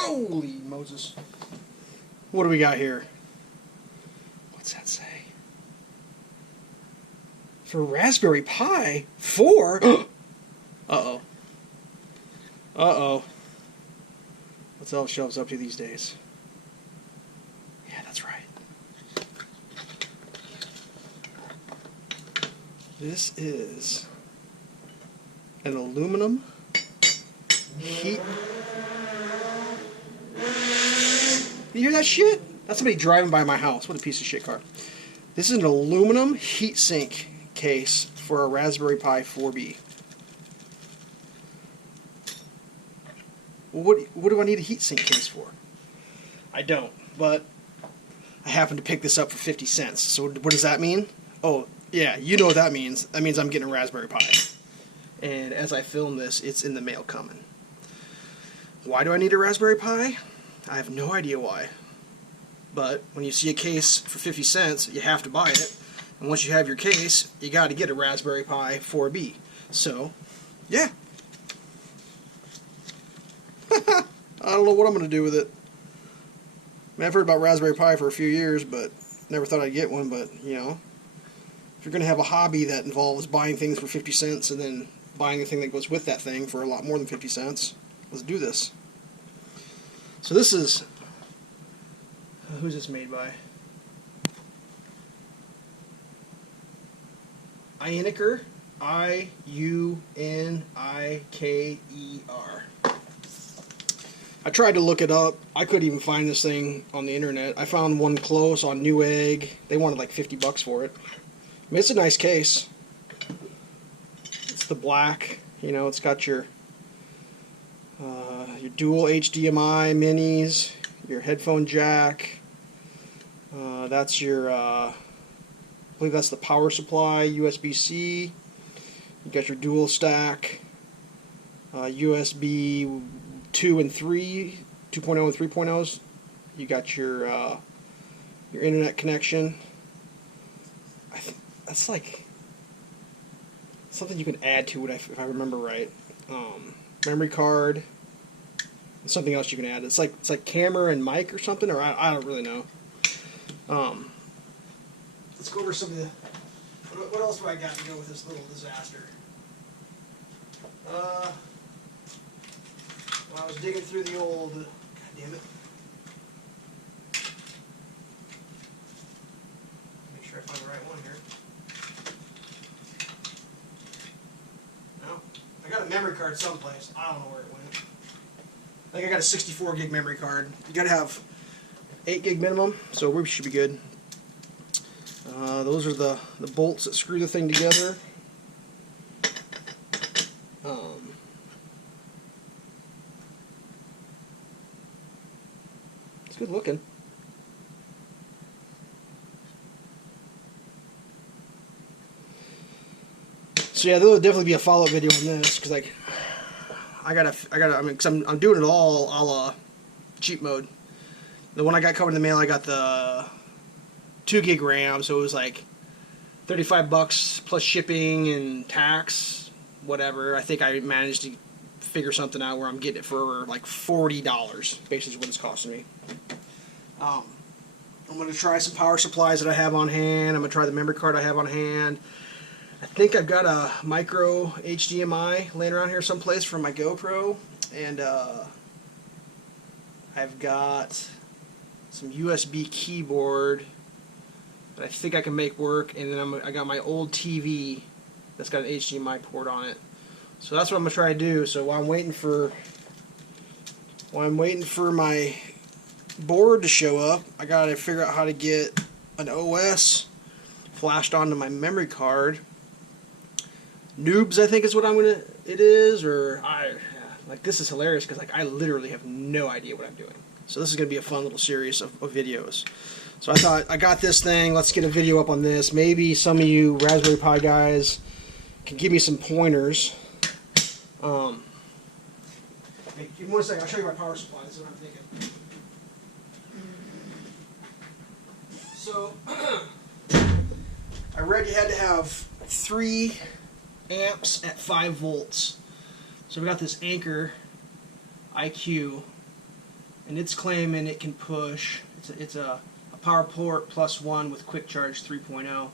Holy Moses. What do we got here? What's that say? For Raspberry Pi 4? Uh-oh. Uh-oh. What's all shelves up to these days? Yeah, that's right. This is an aluminum heat. You hear that shit? That's somebody driving by my house. What a piece of shit car. This is an aluminum heatsink case for a Raspberry Pi 4B. Well, what do I need a heatsink case for? I don't, but I happen to pick this up for 50 cents. So what does that mean? Oh, yeah, you know what that means. That means I'm getting a Raspberry Pi. And as I film this, it's in the mail coming. Why do I need a Raspberry Pi? I have no idea why. But when you see a case for 50 cents, you have to buy it. And once you have your case, you got to get a Raspberry Pi 4B. So, yeah. I don't know what I'm going to do with it. I mean, I've heard about Raspberry Pi for a few years, but never thought I'd get one. But, you know, if you're going to have a hobby that involves buying things for 50 cents and then buying the thing that goes with that thing for a lot more than 50 cents, let's do this. So this is... who's this made by? iUniker. I-U-N-I-K-E-R. I tried to look it up. I couldn't even find this thing on the internet. I found one close on Newegg. They wanted like 50 bucks for it. I mean, it's a nice case. It's the black. You know, it's got your dual HDMI minis, your headphone jack. That's your, I believe that's the power supply, USB-C. You got your dual stack, USB 2 and 3, 2.0 and 3.0s. You got your internet connection. I think that's like something you can add to it if I remember right. Memory card. And something else you can add. It's like camera and mic or something, or I don't really know. Let's go over some of the... What else do I got to go with this little disaster? When I was digging through the old... God damn it. Make sure I find the right one here. No. I got a memory card someplace. I don't know where it went. I think I got a 64 gig memory card. You gotta have 8 gig minimum, so we should be good. Those are the bolts that screw the thing together. It's good looking. So yeah, there will definitely be a follow-up video on this because like I mean, because I'm doing it all a la cheap mode. The one I got covered in the mail, I got the 2 gig RAM, so it was like 35 bucks plus shipping and tax, whatever. I think I managed to figure something out where I'm getting it for like $40, basically is what it's costing me. I'm going to try some power supplies that I have on hand. I'm going to try the memory card I have on hand. I think I've got a micro HDMI laying around here someplace from my GoPro, and I've got some USB keyboard that I think I can make work, and then I got my old TV that's got an HDMI port on it. So that's what I'm gonna try to do. So while I'm waiting for my board to show up, I gotta figure out how to get an OS flashed onto my memory card. Noobs, I think is what it is, or like this is hilarious because like I literally have no idea what I'm doing. So this is going to be a fun little series of videos. So I thought, I got this thing, let's get a video up on this. Maybe some of you Raspberry Pi guys can give me some pointers. Give me 1 second, I'll show you my power supply, this is what I'm thinking. So, I read you had to have 3 amps at 5 volts. So we got this Anker IQ and it's claiming it can push. It's a power port plus 1 with quick charge 3.0.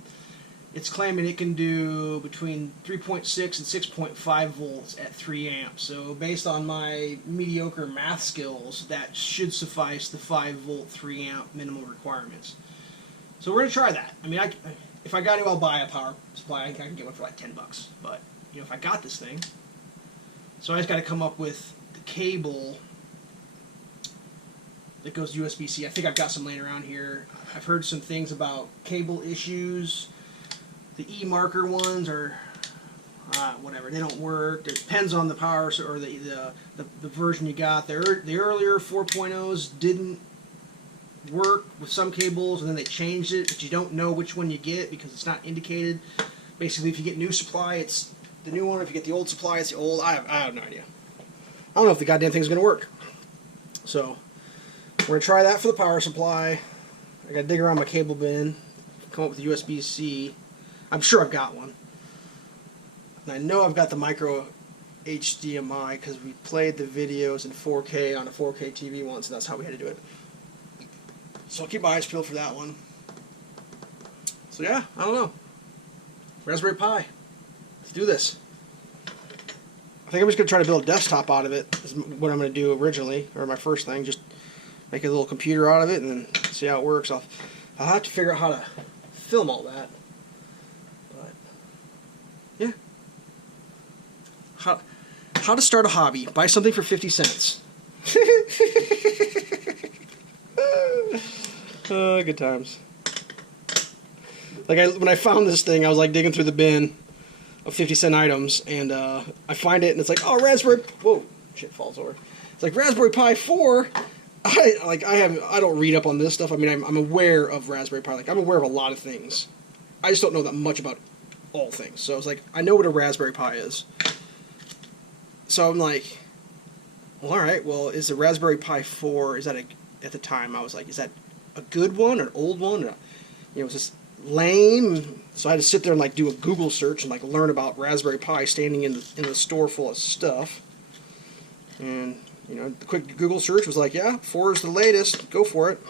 It's claiming it can do between 3.6 and 6.5 volts at 3 amps. So based on my mediocre math skills, that should suffice the 5 volt 3 amp minimum requirements. So we're gonna try that. I mean, if I got to, I'll buy a power supply. I can get one for like $10. But you know, if I got this thing, so I just got to come up with the cable that goes to USB-C. I think I've got some laying around here. I've heard some things about cable issues. The iUniker ones are whatever. They don't work. It depends on the power or the version you got. The earlier 4.0s didn't work with some cables, and then they changed it, but you don't know which one you get because it's not indicated. Basically, if you get new supply, it's the new one. If you get the old supply, it's the old. I have no idea. I don't know if the goddamn thing's going to work. So we're going to try that for the power supply. I got to dig around my cable bin, come up with a USB-C. I'm sure I've got one. And I know I've got the micro HDMI because we played the videos in 4K on a 4K TV once, and that's how we had to do it. So I'll keep my eyes peeled for that one. So yeah, I don't know. Raspberry Pi. Let's do this. I think I'm just going to try to build a desktop out of it, is what I'm going to do originally, or my first thing. Just make a little computer out of it and then see how it works. I'll have to figure out how to film all that. But yeah. How to start a hobby. Buy something for 50 cents. Good times. Like when I found this thing, I was like digging through the bin of 50-cent items, and I find it, and it's like, oh, Raspberry. Whoa, shit falls over. It's like Raspberry Pi 4. I don't read up on this stuff. I mean, I'm aware of Raspberry Pi. Like I'm aware of a lot of things. I just don't know that much about all things. So I was like, I know what a Raspberry Pi is. So I'm like, well, all right. Well, is the Raspberry Pi 4? Is that at the time I was like, is that a good one or an old one? Or, you know, was this lame? So I had to sit there and like do a Google search and like learn about Raspberry Pi, standing in the store full of stuff. And you know, the quick Google search was like, yeah, 4 is the latest. Go for it.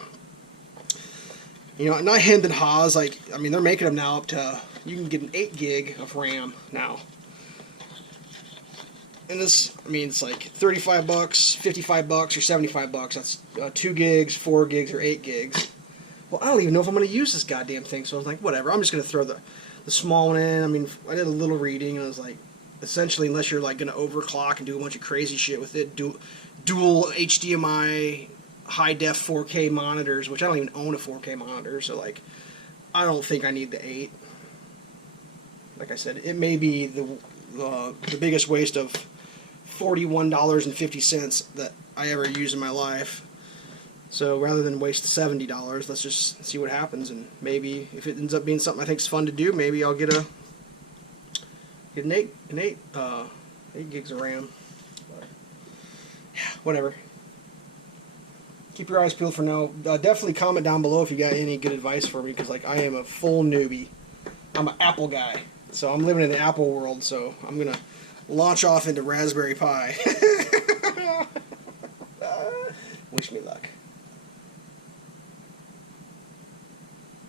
You know, not hemmed and haws. Like, I mean, they're making them now up to, you can get an 8 gig of RAM now. And this, I mean, it's like $35, $55, or $75. That's 2 gigs, 4 gigs, or 8 gigs. Well, I don't even know if I'm going to use this goddamn thing. So I was like, whatever. I'm just going to throw the small one in. I mean, I did a little reading, and I was like, essentially, unless you're like going to overclock and do a bunch of crazy shit with it, dual HDMI high-def 4K monitors, which I don't even own a 4K monitor, so like, I don't think I need the 8. Like I said, it may be the biggest waste of $41.50 that I ever use in my life. So rather than waste $70, let's just see what happens, and maybe if it ends up being something I think is fun to do, maybe I'll get an 8 gigs of RAM. But, yeah, whatever. Keep your eyes peeled for now. Definitely comment down below if you got any good advice for me, because like I am a full newbie. I'm an Apple guy, so I'm living in the Apple world. So I'm gonna launch off into Raspberry Pi. Wish me luck.